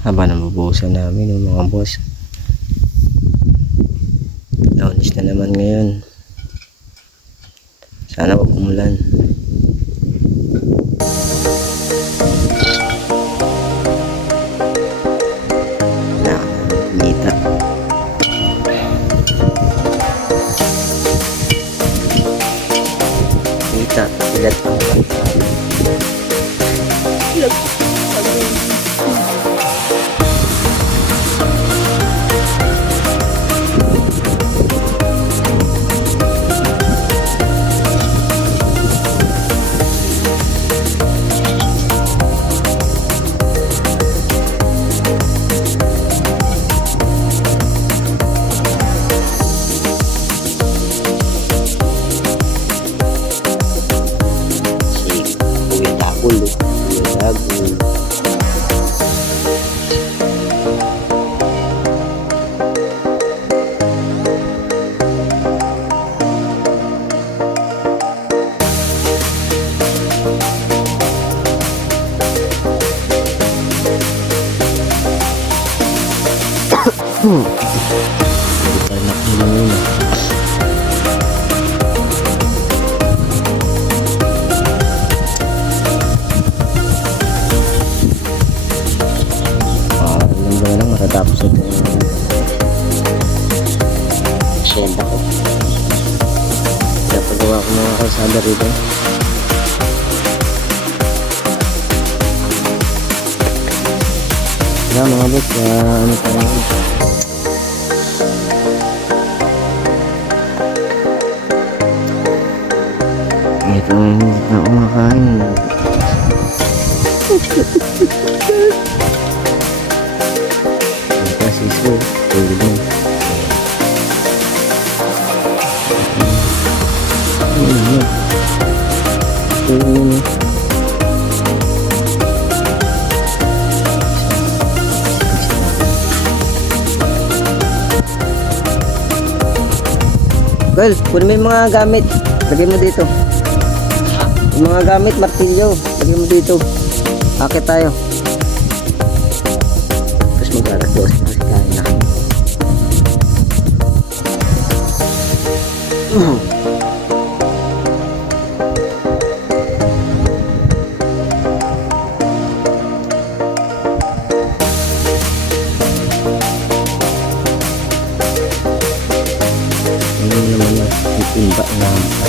Haba nabubuhusan namin yung mga boss. Launis na naman ngayon. Sana wag umulan. Nita. Nita, ilat ang tapos ito senda ko. Napagawa ko mga kalsada rito. Kaya mga boss, ano pa rin. Ito ang hindi na kumakain. Siso, tulong. Well, kunin mo yung mga gamit. Lagay mo dito. Yung mga gamit, martilyo. Lagay mo dito. Akit tayo. Tapos mag-alas dos. Ini namanya ditimbak ngampas.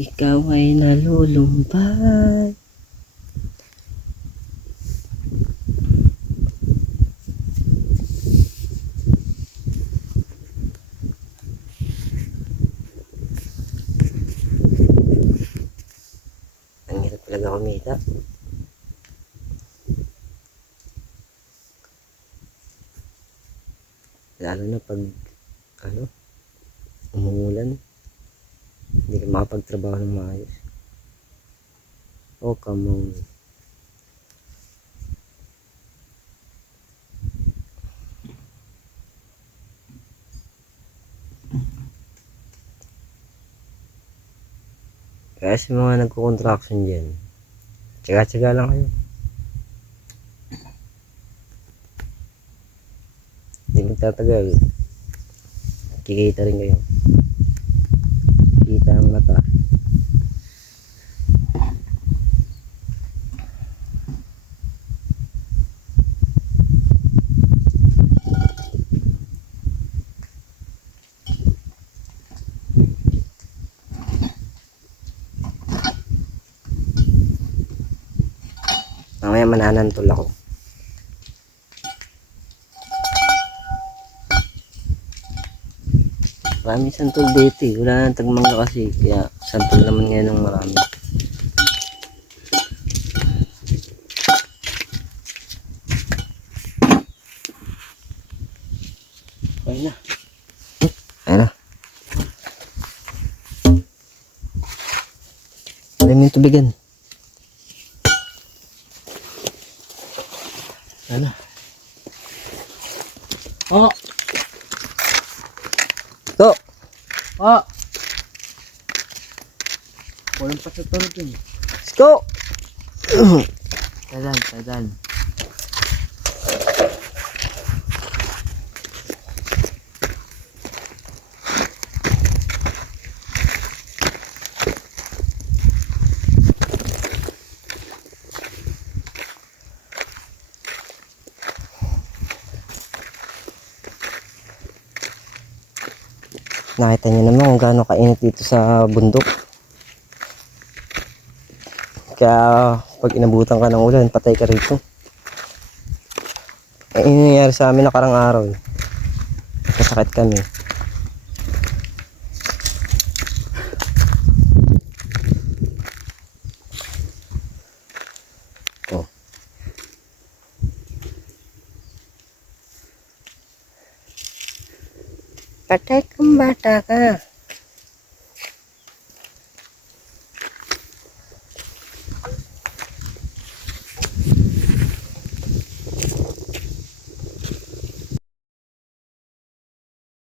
Ikaw ay nalulumbay. Ang hirap talaga kumita. Lalo na pag umuulan. Hindi ka makapagtrabaho ng maayos. Oh, come on. Kaya sa mga nagko-contraction dyan, tsaga-tsaga lang kayo. Hindi magtatagal. Kikita rin kayo. Kita ang mata. Mamaya mananantol ako. Maraming santol dito eh. Wala nang tagmangga kasi. Kaya santol naman ngayon ng marami. Ayun na. Ayun na. yung tubigan. Ano? Oh! To! Oh! Walang pa sa tulog yun. Let's go! Tadan, tadan. Nakita niyo naman kung gaano kainit dito sa bundok. Kaya pag inabutan ka ng ulan, patay ka rito. Eh, yung nangyari sa amin nakarang araw. Nasakit kami. Oh. Patay kang bata ka.